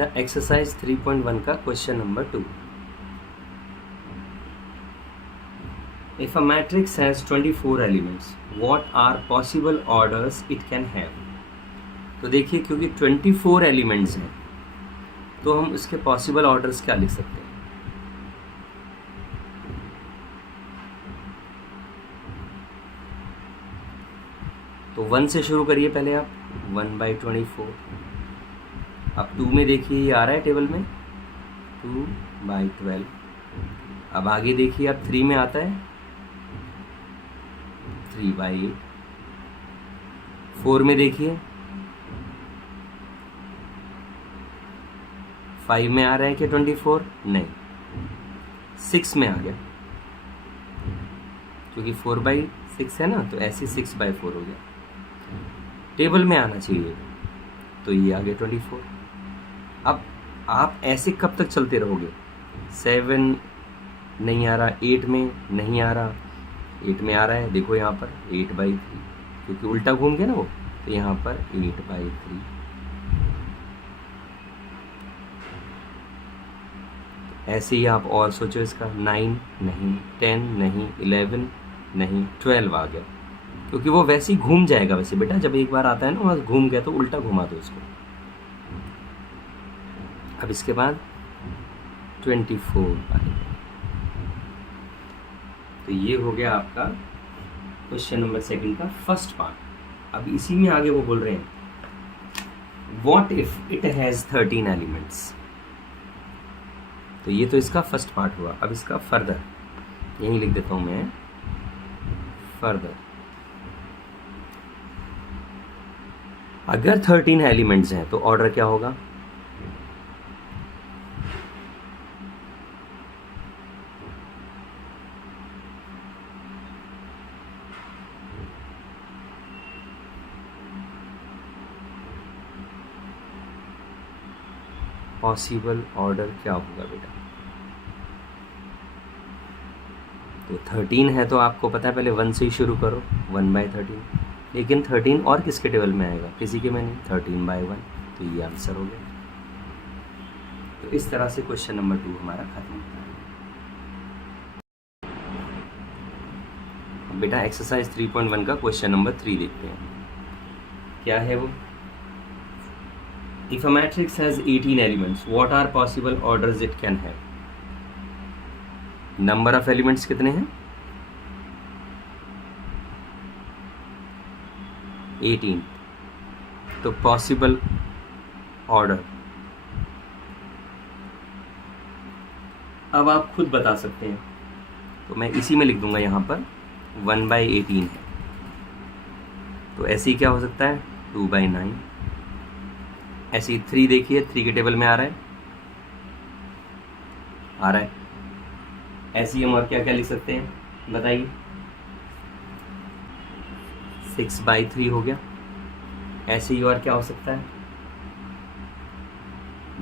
बेटा एक्सरसाइज 3.1 का question number 2। If a matrix has 24 elements, what are possible orders it can have? तो देखिए क्योंकि 24 एलिमेंट्स हैं तो हम उसके पॉसिबल ऑर्डर्स क्या लिख सकते हैं। तो 1 से शुरू करिए पहले आप, 1/24। अब 2 में देखिए ये आ रहा है टेबल में 2/12। अब आगे देखिए अब 3 में आता है 3/8। 4 में देखिए 5 में आ रहा है कि 24 नहीं, 6 में आ गया क्योंकि 4/6 है ना, तो ऐसे 6/4 हो गया। टेबल में आना चाहिए तो ये आ गया 24। अब आप ऐसे कब तक चलते रहोगे? 7 नहीं आ रहा, 8 में नहीं आ रहा, 8 में आ रहा है, देखो यहाँ पर 8/3 क्योंकि उल्टा घूम गया ना वो, तो यहाँ पर 8/3। ऐसे ही आप और सोचो इसका, 9 नहीं, 10 नहीं, 11 नहीं, 12 आ गया क्योंकि वो वैसे ही घूम जाएगा। वैसे बेटा जब एक बार आता है ना वहाँ घूम गया तो उल्टा घुमा दो इसको। अब इसके बाद 24 आएगा। तो ये हो गया आपका क्वेश्चन नंबर 2 का फर्स्ट पार्ट। अब इसी में आगे वो बोल रहे हैं what if it has 13 elements. तो ये तो इसका फर्स्ट पार्ट हुआ। अब इसका फर्दर यहीं लिख देता हूं मैं, फर्दर अगर 13 एलिमेंट्स हैं तो ऑर्डर क्या होगा? पॉसिबल ऑर्डर क्या होगा बेटा? तो 13 है तो आपको पता है पहले 1 से ही शुरू करो, 1/13। लेकिन 13 और किसके टेबल में आएगा? किसी के में नहीं, 13/1। तो ये आंसर हो गया। तो इस तरह से क्वेश्चन नंबर 2 हमारा खत्म होता है। अब बेटा एक्सरसाइज 3.1 का क्वेश्चन नंबर 3 देखते हैं क्या है वो। If a matrix has 18 elements, what are possible orders it can have? Number of elements कितने हैं? 18। तो possible order अब आप खुद बता सकते हैं, तो मैं इसी में लिख दूंगा यहाँ पर 1/18 है, तो ऐसे ही क्या हो सकता है 2/9। ऐसे ही 3 देखिए, 3 के टेबल में आ रहा है। ऐसे ही हम और क्या क्या लिख सकते हैं बताइए? 6/3 हो गया। ऐसे ही और क्या हो सकता है?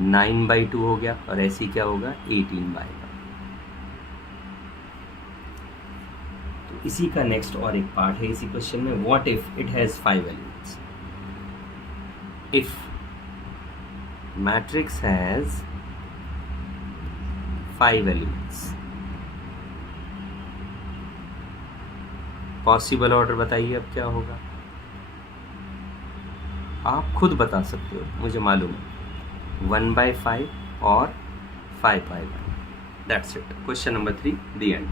9/2 हो गया। और ऐसे ही क्या होगा? 18/1। तो इसी का नेक्स्ट और एक पार्ट है इसी क्वेश्चन में, what if it has 5 elements. If matrix has 5 elements, possible order बताइए अब क्या होगा? आप खुद बता सकते हो, मुझे मालूम है, 1/5 और 5/1। That's it. Question number 3 the end.